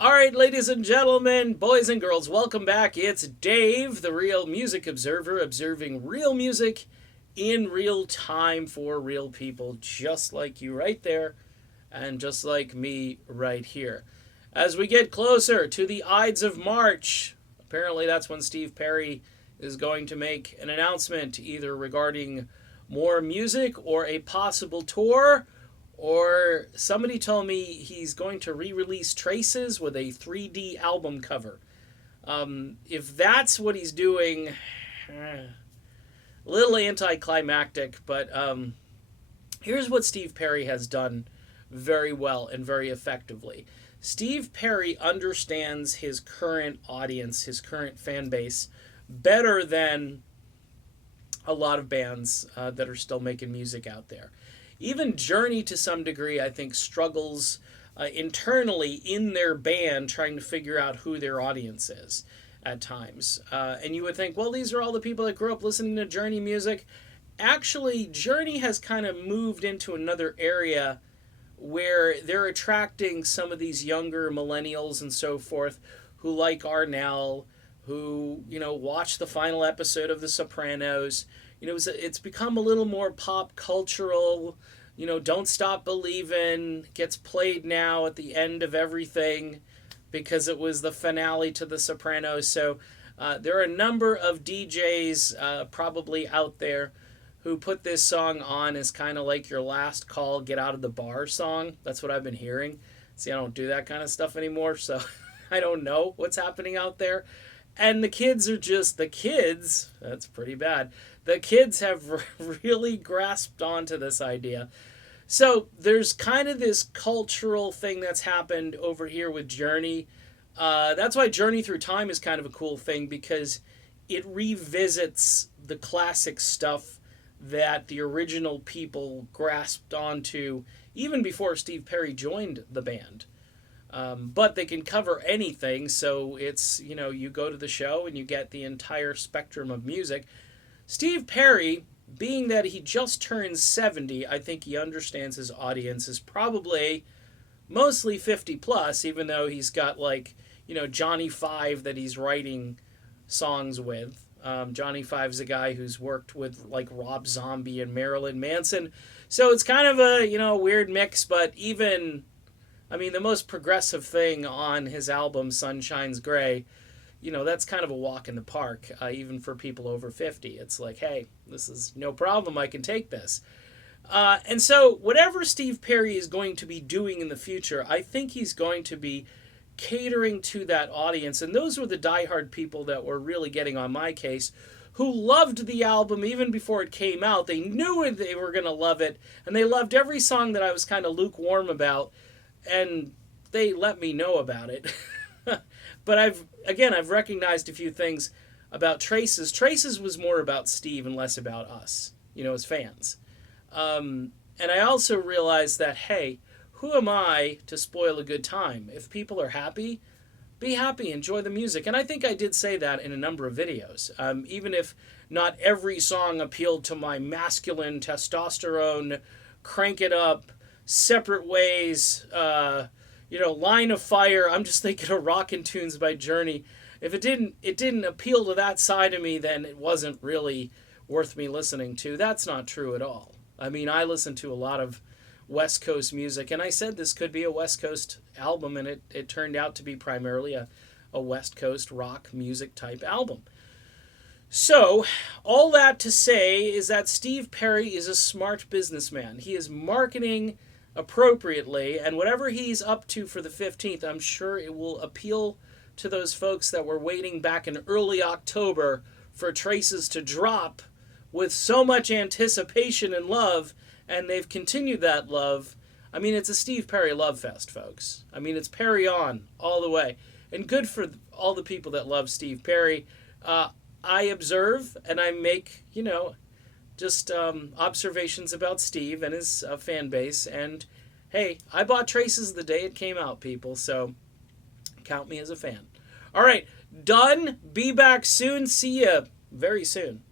All right, ladies and gentlemen, boys and girls, welcome back. It's Dave, the Real Music Observer, observing real music in real time for real people, just like you right there and just like me right here. As we get closer to the Ides of March, apparently that's when Steve Perry is going to make an announcement either regarding more music or a possible tour, or somebody told me he's going to re-release Traces with a 3D album cover. If that's what he's doing, a little anticlimactic, but here's what Steve Perry has done very well and very effectively. Steve Perry understands his current audience, his current fan base, better than a lot of bands that are still making music out there. Even Journey, to some degree, I think, struggles internally in their band trying to figure out who their audience is at times. And you would think, well, these are all the people that grew up listening to Journey music. Actually, Journey has kind of moved into another area where they're attracting some of these younger millennials and so forth who like Arnell, who, watch the final episode of The Sopranos. It's become a little more pop cultural. Don't Stop Believin' gets played now at the end of everything because it was the finale to The Sopranos. So there are a number of DJs probably out there who put this song on as kind of like your last call, get out of the bar song. That's what I've been hearing. See, I don't do that kind of stuff anymore, so I don't know what's happening out there. And the kids are just the kids. That's pretty bad. The kids have really grasped onto this idea. So there's kind of this cultural thing that's happened over here with Journey. That's why Journey Through Time is kind of a cool thing, because it revisits the classic stuff that the original people grasped onto even before Steve Perry joined the band. But they can cover anything, so it's, you go to the show and you get the entire spectrum of music. Steve Perry, being that he just turned 70, I think he understands his audience is probably mostly 50 plus, even though he's got Johnny Five that he's writing songs with. Johnny Five's a guy who's worked with Rob Zombie and Marilyn Manson. So it's kind of a, weird mix, but even, the most progressive thing on his album, Sunshine's Gray, that's kind of a walk in the park, even for people over 50. It's like, hey, this is no problem. I can take this. And so whatever Steve Perry is going to be doing in the future, I think he's going to be catering to that audience. And those were the diehard people that were really getting on my case, who loved the album even before it came out. They knew they were going to love it, and they loved every song that I was kind of lukewarm about, and they let me know about it. But I've recognized a few things about Traces. Traces was more about Steve and less about us, as fans. And I also realized that, hey, who am I to spoil a good time? If people are happy, be happy, enjoy the music. And I think I did say that in a number of videos. Even if not every song appealed to my masculine testosterone, crank it up, separate ways, Line of Fire. I'm just thinking of Rockin' Tunes by Journey. If it didn't appeal to that side of me, then it wasn't really worth me listening to. That's not true at all. I listen to a lot of West Coast music, and I said this could be a West Coast album, and it turned out to be primarily a West Coast rock music type album. So, all that to say is that Steve Perry is a smart businessman. He is marketing appropriately, and whatever he's up to for the 15th, I'm sure it will appeal to those folks that were waiting back in early October for Traces to drop with so much anticipation and love, and they've continued that love. It's a Steve Perry love fest, folks. It's Perry on all the way. And good for all the people that love Steve Perry. I observe and I make, just observations about Steve and his fan base. And hey, I bought Traces the day it came out, people. So count me as a fan. All right, done. Be back soon. See ya very soon.